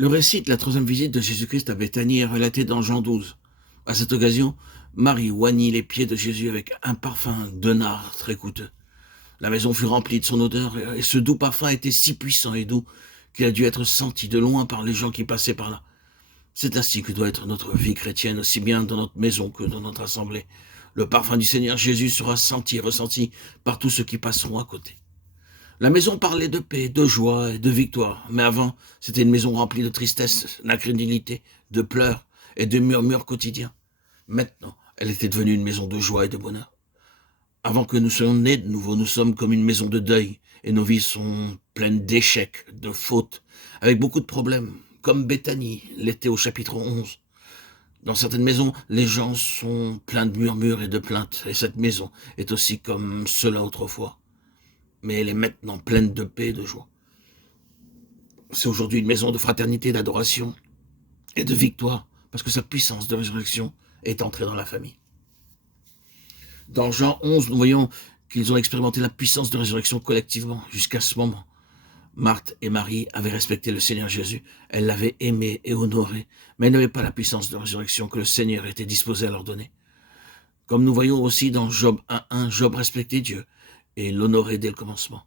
Le récit de la troisième visite de Jésus-Christ à Béthanie est relaté dans Jean 12. À cette occasion, Marie oignit les pieds de Jésus avec un parfum de nard très coûteux. La maison fut remplie de son odeur, et ce doux parfum était si puissant et doux qu'il a dû être senti de loin par les gens qui passaient par là. C'est ainsi que doit être notre vie chrétienne, aussi bien dans notre maison que dans notre assemblée. Le parfum du Seigneur Jésus sera senti et ressenti par tous ceux qui passeront à côté. La maison parlait de paix, de joie et de victoire, mais avant, c'était une maison remplie de tristesse, d'incrédulité, de pleurs et de murmures quotidiens. Maintenant, elle était devenue une maison de joie et de bonheur. Avant que nous soyons nés de nouveau, nous sommes comme une maison de deuil, et nos vies sont pleines d'échecs, de fautes, avec beaucoup de problèmes, comme Béthanie l'était au chapitre 11. Dans certaines maisons, les gens sont pleins de murmures et de plaintes, et cette maison est aussi comme cela autrefois. Mais elle est maintenant pleine de paix et de joie. C'est aujourd'hui une maison de fraternité, d'adoration et de victoire, parce que sa puissance de résurrection est entrée dans la famille. Dans Jean 11, nous voyons qu'ils ont expérimenté la puissance de résurrection collectivement jusqu'à ce moment. Marthe et Marie avaient respecté le Seigneur Jésus, elles l'avaient aimé et honoré, mais elles n'avaient pas la puissance de résurrection que le Seigneur était disposé à leur donner. Comme nous voyons aussi dans Job 1.1, Job respectait Dieu et l'honorait dès le commencement.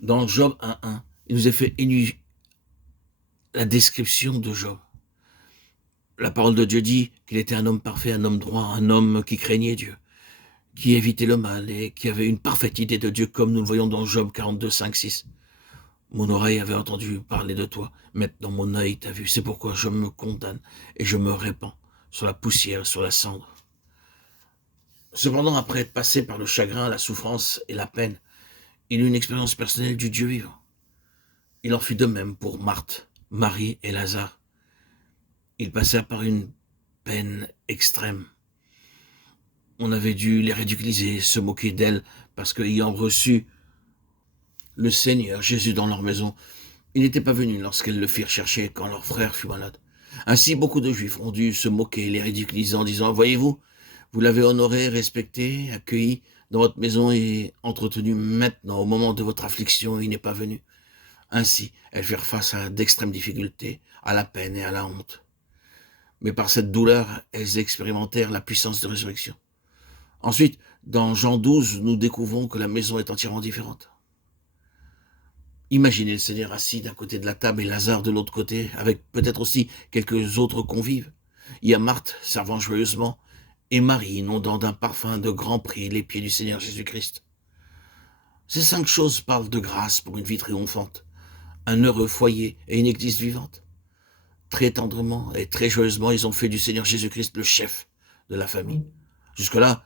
Dans Job 1.1, il nous est fait la description de Job. La parole de Dieu dit qu'il était un homme parfait, un homme droit, un homme qui craignait Dieu, qui évitait le mal et qui avait une parfaite idée de Dieu, comme nous le voyons dans Job 42, 5, 6. Mon oreille avait entendu parler de toi, maintenant mon œil t'a vu. C'est pourquoi je me condamne et je me répands sur la poussière, sur la cendre. Cependant, après être passé par le chagrin, la souffrance et la peine, il eut une expérience personnelle du Dieu vivant. Il en fut de même pour Marthe, Marie et Lazare. Ils passèrent par une peine extrême. On avait dû les ridiculiser, se moquer d'elles, parce qu'ayant reçu le Seigneur Jésus dans leur maison, il n'était pas venu lorsqu'elles le firent chercher quand leur frère fut malade. Ainsi, beaucoup de Juifs ont dû se moquer, les ridiculiser en disant « Voyez-vous, vous l'avez honoré, respecté, accueilli dans votre maison et entretenu maintenant, au moment de votre affliction, il n'est pas venu. » Ainsi, elles firent face à d'extrêmes difficultés, à la peine et à la honte. Mais par cette douleur, elles expérimentèrent la puissance de résurrection. Ensuite, dans Jean 12, nous découvrons que la maison est entièrement différente. Imaginez le Seigneur assis d'un côté de la table et Lazare de l'autre côté, avec peut-être aussi quelques autres convives. Il y a Marthe servant joyeusement, et Marie inondant d'un parfum de grand prix les pieds du Seigneur Jésus-Christ. Ces 5 choses parlent de grâce pour une vie triomphante, un heureux foyer et une église vivante. Très tendrement et très joyeusement, ils ont fait du Seigneur Jésus-Christ le chef de la famille. Jusque-là,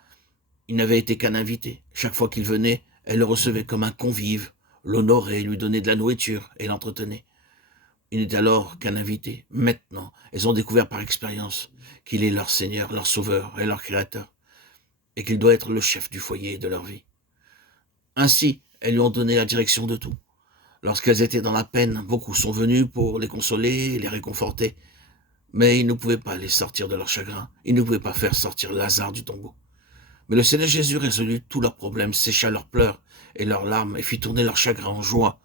il n'avait été qu'un invité. Chaque fois qu'il venait, elle le recevait comme un convive, l'honorait, lui donnait de la nourriture et l'entretenait. Il n'était alors qu'un invité. Maintenant, elles ont découvert par expérience qu'il est leur Seigneur, leur Sauveur et leur Créateur, et qu'il doit être le chef du foyer et de leur vie. Ainsi, elles lui ont donné la direction de tout. Lorsqu'elles étaient dans la peine, beaucoup sont venus pour les consoler et les réconforter, mais ils ne pouvaient pas les sortir de leur chagrin, ils ne pouvaient pas faire sortir Lazare du tombeau. Mais le Seigneur Jésus résolut tous leurs problèmes, sécha leurs pleurs et leurs larmes et fit tourner leur chagrin en joie.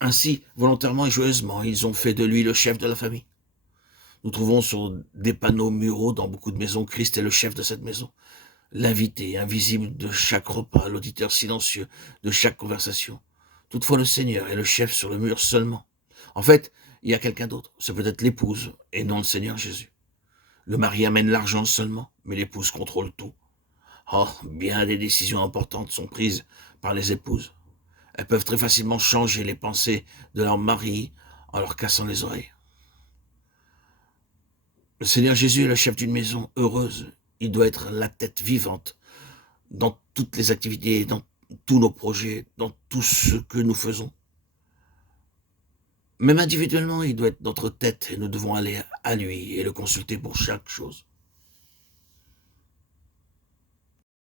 Ainsi, volontairement et joyeusement, ils ont fait de lui le chef de la famille. Nous trouvons sur des panneaux muraux dans beaucoup de maisons, Christ est le chef de cette maison. L'invité, invisible de chaque repas, l'auditeur silencieux de chaque conversation. Toutefois, le Seigneur est le chef sur le mur seulement. En fait, il y a quelqu'un d'autre, c'est peut-être l'épouse et non le Seigneur Jésus. Le mari amène l'argent seulement, mais l'épouse contrôle tout. Oh, bien des décisions importantes sont prises par les épouses. Elles peuvent très facilement changer les pensées de leur mari en leur cassant les oreilles. Le Seigneur Jésus est le chef d'une maison heureuse. Il doit être la tête vivante dans toutes les activités, dans tous nos projets, dans tout ce que nous faisons. Même individuellement, il doit être notre tête et nous devons aller à lui et le consulter pour chaque chose.